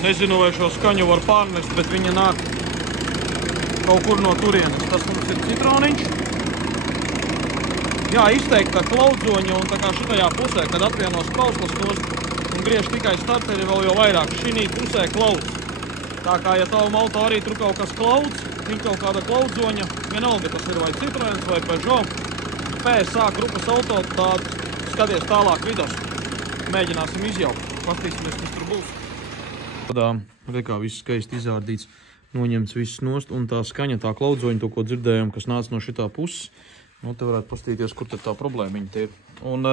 Nezinu, vai šo skaņu var pārnest, bet viņa nāk kaut kur no turienes. Tas mums ir citroniņš. Jā, izteikta klaudzoņa, un tā kā šitajā pusē, kad atvieno sprauslas nost un griež tikai starteri, vēl jau vairāk šinī pusē klaudz. Tā kā, ja tavam auto arī tur kaut kas klaudz, ir kaut kāda klaudzoņa, vienalga tas ir vai Citroens vai Peugeot, PSA grupas auto, tad skaties tālāk videos. Mēģināsim izjaukt. Paskatīsimies, kas tur būs. Tādā, kā viss skaisti izārdīts, noņemts viss nost, un tā skaņa, tā klaudzoņa, to, ko dzirdējām, kas nāca no šitā puses, nu, te varētu pastīties, kur tad tā problēmiņa te ir. Un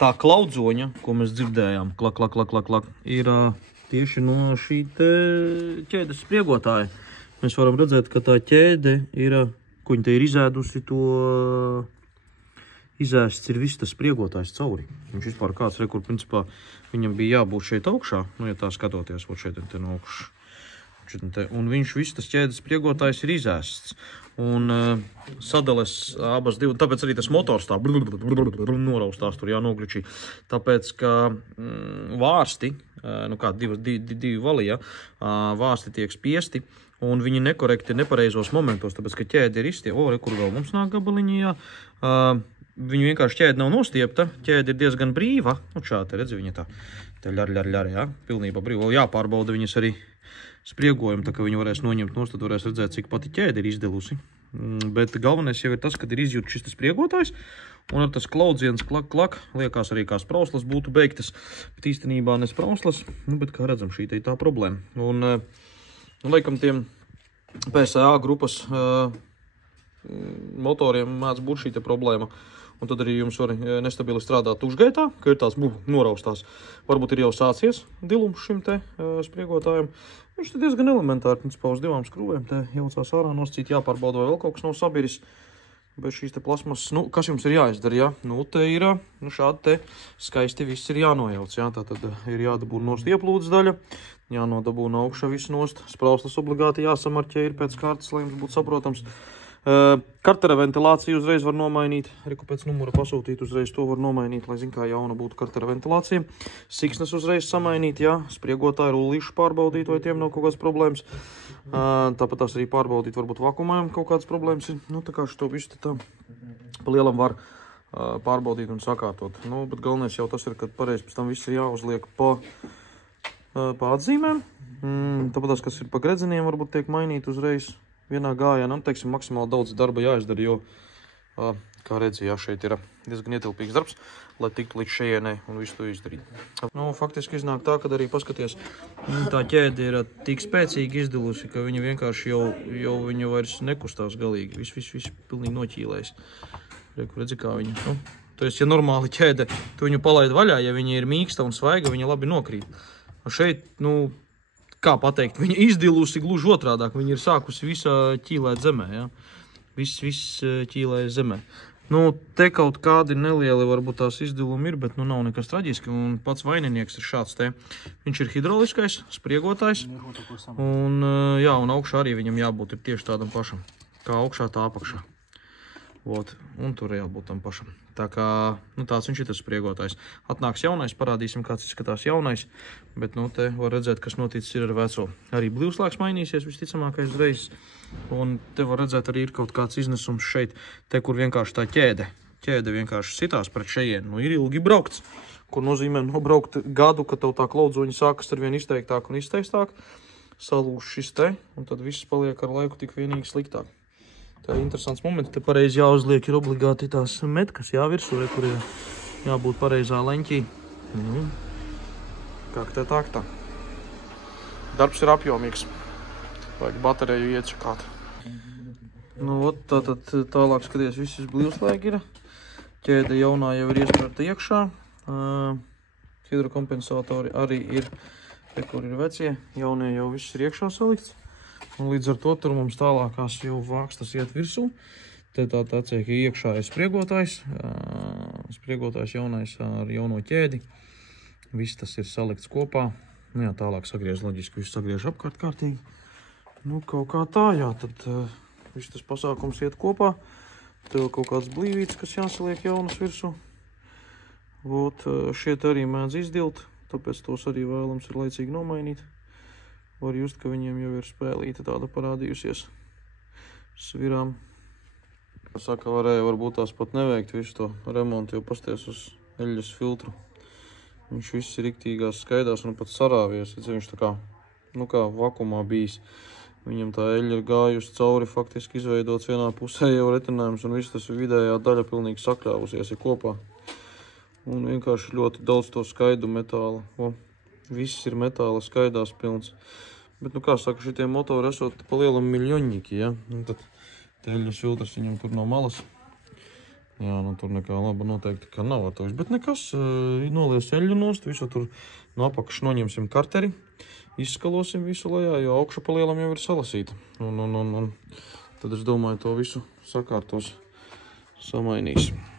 tā klaudzoņa, ko mēs dzirdējām, klak, klak, klak, klak, klak, ir tieši no šī te ķēdes spriegotāja. Mēs varam redzēt, ka tā ķēde ir, ko viņa te ir izēdusi, to izēsts ir viss tas spriegotājs cauri. Viņš vispār kāds rekur, principā, viņam bija jābūt šeit augšā, nu, ja tā skatoties, šeit te no augšas. Un viņš viss tas ķēdes spriegotājs ir izēsts. Un sadales abas divi, tāpēc arī tas motors tā noraustās tur, jā, nogričī. Tāpēc, ka vārsti, nu kā divi vali, ja, vārsti tiek spiesti, un viņi nekorekti nepareizos momentos, tāpēc, ka ķēde ir izstiepta. O, kur vēl mums nāk gabaliņi, jā. Viņu vienkārši ķēde nav nostiepta, ķēde ir diezgan brīva. Nu, šādi, redzi, viņa tā ļar, jā, pilnībā brīva. Vēl jāpārbauda viņas arī spriegojumu, tā ka viņi varēs noņemt nost, tad varēs redzēt, cik pati ķēde ir izdelusi. Bet galvenais jau ir tas, kad ir izjūt šis spriegotājs, un ar tas klaudziens klak, klak, liekas arī kā sprauslas būtu beigtas, bet īstenībā ne sprauslas, nu, bet kā redzam, šī te ir tā problēma. Un, laikam, tiem PSA grupas motoriem mēdz būt šī te problēma. Un tad arī jums var nestabili strādāt tušgaitā, ka ir tās noraustās. Varbūt ir jau sācies dilums šim te spriegotājam. Viņš te diezgan elementāri, principā uz divām skrūvēm te jaucās ārā noscīt, jāpārbauda, vai vēl kaut kas nav sabiris. Bet šīs te plasmasas, nu, kas jums ir jāizdara, jā? Nu, te ir, nu, šādi te skaisti viss ir jānojauc, jā? Tātad ir jādabū nost ieplūdes daļa, jānodabū no augšā viss nost, sprauslas obligāti jāsamarķē ir pēc kārtas, lai jums būtu saprotams. Kartera ventilāciju uzreiz var nomainīt, arī pēc numura pasūtīt uzreiz to var nomainīt, lai zin kā jauna būtu kartera ventilācija. Siksnes uzreiz samainīt, jā, spriegotāju rullīšu pārbaudīt, vai tiem nav kaut kādas problēmas. Tāpat tās arī pārbaudīt, varbūt vakumājam kaut kādas problēmas ir. Nu, tā kā šo visu tā pa lielam var pārbaudīt un sakārtot. Nu, bet galvenais jau tas ir, kad pareizi pēc tam viss ir jāuzliek pa atzīmēm. Tāpat tās, kas ir pa gredzeniem, varbūt tiek mainīt uzreiz vienā gājienā, teiksim, maksimāli daudz darba jāizdara, jo, kā redzi, jā, šeit ir diezgan ietilpīgs darbs, lai tiktu līdz šejienai un visu to izdarīt. Nu, faktiski iznāk tā, kad arī paskaties, tā ķēde ir tik spēcīgi izdilusi, ka viņa vienkārši jau viņa vairs nekustās galīgi, viss pilnīgi noķīlējas. Redzi, kā viņa, nu, to ja normāli ķēde, tu viņu palaid vaļā, ja viņa ir mīksta un svaiga, viņa labi nokrīt. Un šeit, nu, kā pateikt, viņa izdilusi gluži otrādāk, viņa ir sākusi visā ķīlēt zemē, jā. Viss ķīlēja zemē. Nu, te kaut kādi nelieli varbūt tās izdilumi ir, bet nu nav nekas traģiski, un pats vaininieks ir šāds te. Viņš ir hidrauliskais, spriegotājs, un jā, un augšā arī viņam jābūt ir tieši tādam pašam, kā augšā tā apakšā. Ot, un tur jābūt tam pašam. Tā kā, nu tāds viņš ir tas spriegotājs. Atnāks jaunais, parādīsim, kāds izskatās jaunais, bet, nu, te var redzēt, kas noticis ir ar veco. Arī blīvslāgs mainīsies, visticamākais reiz, un te var redzēt, arī ir kaut kāds iznesums šeit, te, kur vienkārši tā ķēde vienkārši sitās pret šejienu. Nu, ir ilgi braukts, kur nozīmē nobraukt gadu, kad tev tā klaudzoņa sākas ar vien izteiktāk un izteistāk, salūž šis te, un tad viss paliek ar laiku tik vienīgi sliktāk. Tā ir interesants moments, te pareizi jāuzliek ir obligāti tās metkas, jāvirsū, kur ir jābūt pareizā leņķī. Nu, kā tā. Darbs ir apjomīgs. Vajag bateriju iečakāt. Nu, tātad tālāk skaties, viss blīvslēgi ir. Ķēde jaunā jau ir iespērta iekšā. Hidrokompensatori arī ir, te, kur ir vecie. Jaunie jau viss ir iekšā salikts. Un līdz ar to tur mums tālākās jau vākstas iet virsū. Te tā atciek iekšā ir spriegotājs. Spriegotājs jaunais ar jauno ķēdi. Viss tas ir salikts kopā. Nu jā, tālāk sagriež loģiski, viss sagriež apkārt kārtīgi. Nu, kaut kā tā, jā, tad viss tas pasākums iet kopā. Te vēl kaut kāds blīvīts, kas jāsaliek jaunas virsū. Vot, šiet arī mēdz izdilt. tāpēc tos arī vēlams ir laicīgi nomainīt. Var just, ka viņiem jau ir spēlīte tāda parādījusies svirām. Saka, varēja varbūt tās pat neveikt visu to remontu, jo pasties uz eļļas filtru. Viņš viss ir riktīgās skaidās un pat sarāvies, viņš tā kā, kā vakumā bijis. Viņam tā eļļa ir gājusi cauri, faktiski izveidots vienā pusē jau retinājums, un viss tas vidējā daļa pilnīgi sakļāvusies ir kopā. Un vienkārši ļoti daudz to skaidu metāla. Viss ir metāla skaidās pilns. Bet, kā saka, šitie motori esot pa lielam miljoņņiki, ja? Un tad eļļas filtrs viņam tur no malas. Jā, tur nekā laba noteikti, ka nav ar to visu. Bet nekas, nolies eļļu nost, visu tur no apakšas noņemsim karteri. Izskalosim visu lejā, jo augša pa lielam jau ir salasīta. Un tad es domāju, to visu sakārtos samainīsim.